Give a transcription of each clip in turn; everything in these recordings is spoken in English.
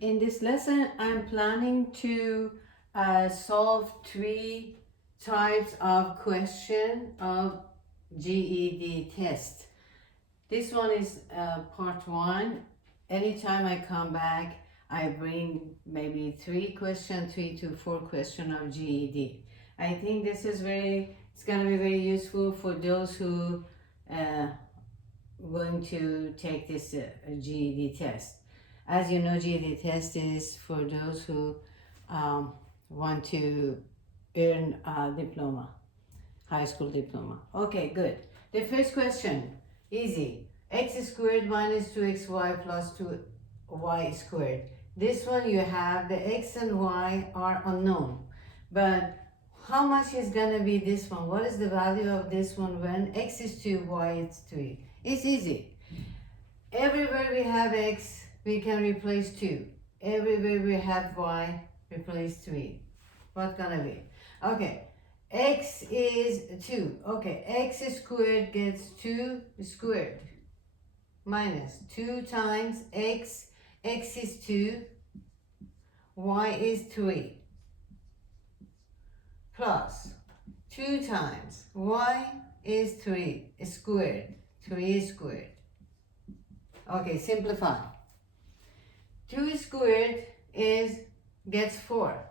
In this lesson, I'm planning to solve 3 types of question of GED test. This one is part 1. Anytime I come back, I bring maybe 3 to 4 question of GED. I think this is it's going to be very useful for those who going to take this GED test. As you know, GED test is for those who want to earn a diploma, high school diploma. Okay, good. The first question, easy. X squared minus 2xy plus 2y squared. This one you have, the x and y are unknown. But how much is going to be this one? What is the value of this one when x is 2, y is 3? It's easy. Everywhere we have x, we can replace 2. Everywhere we have y, replace 3. What's gonna be? Okay, x is 2. Okay, x squared gets 2 squared minus 2 times x. X is 2, y is 3. Plus 2 times y is 3 squared. 3 squared. Okay, simplify. 2 squared gets 4.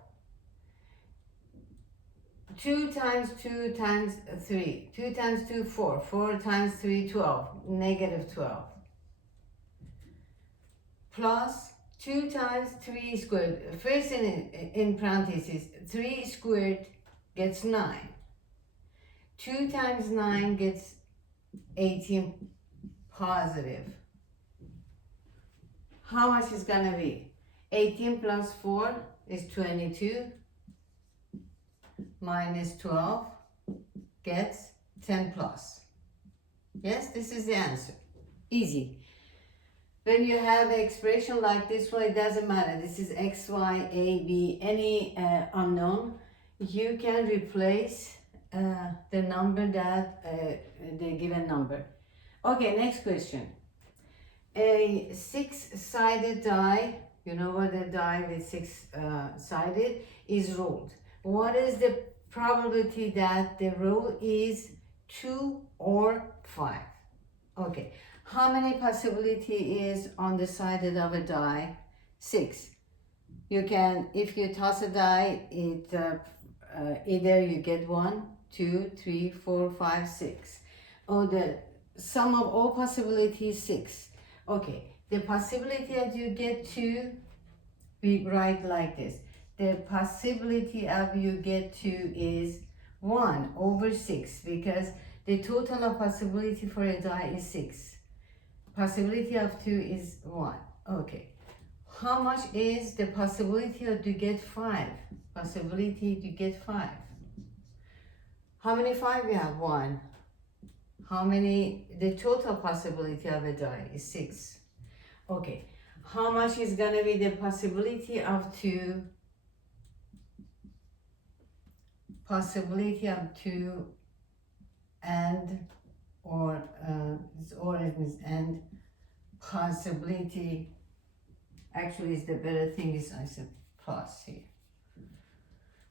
2 times 2 times 3. 2 times 2, 4. 4 times 3, 12. Negative 12. Plus 2 times 3 squared. First in parentheses, 3 squared gets 9. 2 times 9 gets 18 positive. How much is gonna be? 18 plus 4 is 22 minus 12 gets 10 plus. Yes, this is the answer. Easy. When you have an expression like this one, it doesn't matter. This is x, y, a, b, any unknown. You can replace the number that the given number. Okay, next question. A 6-sided die, you know what a die with 6-sided is rolled. What is the probability that the roll is 2 or 5? Okay, how many possibility is on the side of a die? 6. You can, if you toss a die, it either you get 1, 2, 3, 4, 5, 6. Or the sum of all possibilities 6. Okay, the possibility that you get 2, we write like this. The possibility of you get 2 is 1 over 6 because the total of possibility for a die is 6. Possibility of 2 is 1. Okay. How much is the possibility to get 5? Possibility to get 5. How many 5 we have? 1. How many, the total possibility of a die is 6. Okay, how much is gonna be the possibility of 2? Possibility of 2 and, or it means and, possibility, actually is the better thing is I said plus here.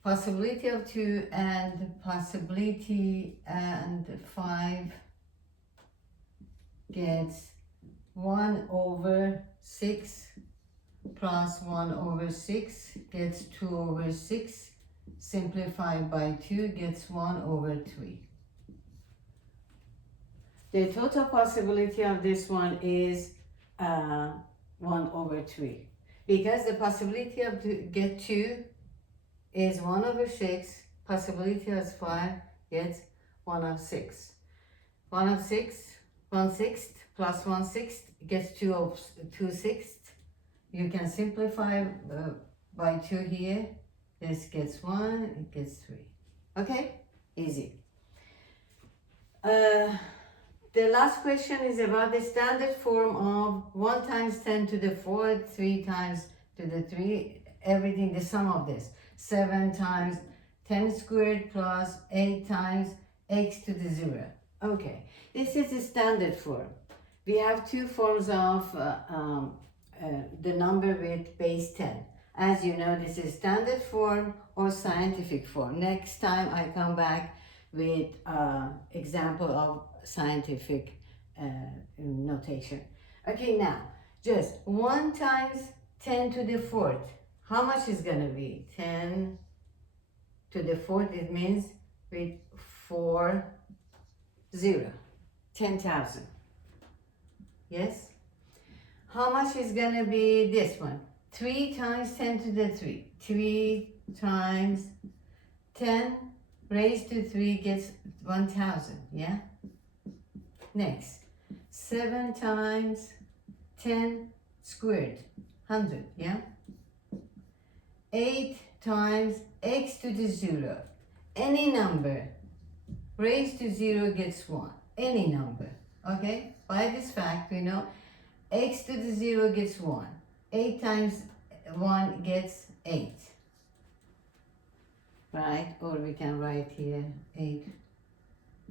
Possibility of 2 and possibility and 5 gets 1 over 6 plus 1 over 6 gets 2 over 6. Simplified by 2 gets 1 over 3. The total possibility of this one is 1 over 3. Because the possibility of get 2 is 1 over 6. Possibility of 5 gets 1 of 6. 1 of 6, 1/6 plus 1/6 gets 2/6. You can simplify by 2 here. This gets 1, it gets 3. Okay, easy. The last question is about the standard form of 1 times 10 to the 4th, 3 times to the 3, everything, the sum of this. 7 times 10 squared plus 8 times x to the 0. Okay, this is the standard form. We have 2 forms of the number with base 10. As you know, this is standard form or scientific form. Next time I come back with example of scientific notation. Okay, now just 1 times 10 to the 4th. How much is gonna be? 10 to the 4th, it means with 4 0. 10,000. Yes? How much is gonna be this one? 3 times 10 to the 3. 3 times 10 raised to 3 gets 1,000, yeah? Next, 7 times 10 squared, 100, yeah? 8 times x to the 0. Any number raised to 0 gets 1. Any number, okay? By this fact, we know x to the 0 gets 1. 8 times 1 gets 8. Right? Or we can write here 8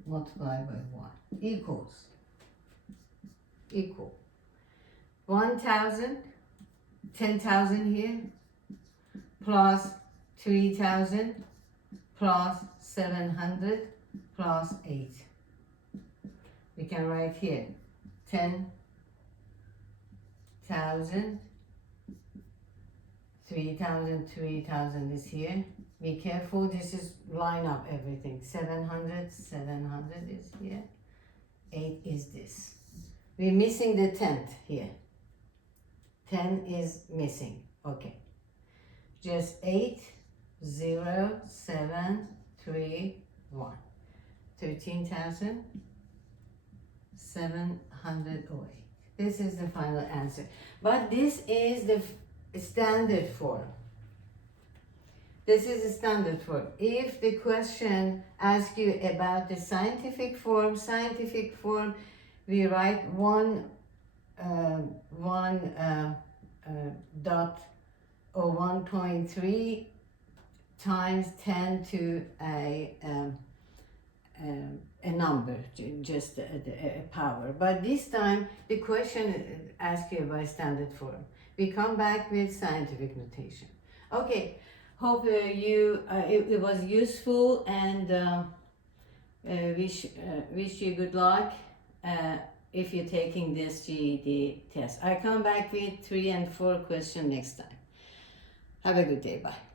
multiplied by 1 equal 1,000, 10,000 here, plus 3,000, plus 700, plus 8. We can write here 10,000, 3,000, 3,000 is here. Be careful, this is line up everything. 700, 700 is here. 8 is this. We're missing the 10th here. 10 is missing. Okay. Just 8, 0, 7, 3, 1. 13,708. This is the final answer. But this is the standard form. This is the standard form. If the question asks you about the scientific form, we write one dot or 1.3 times 10 to a number, just a power. But this time the question asks you about standard form. We come back with scientific notation. Okay, hope it was useful, and wish you good luck if you're taking this GED test. I come back with 3 and 4 questions next time. Have a good day. Bye.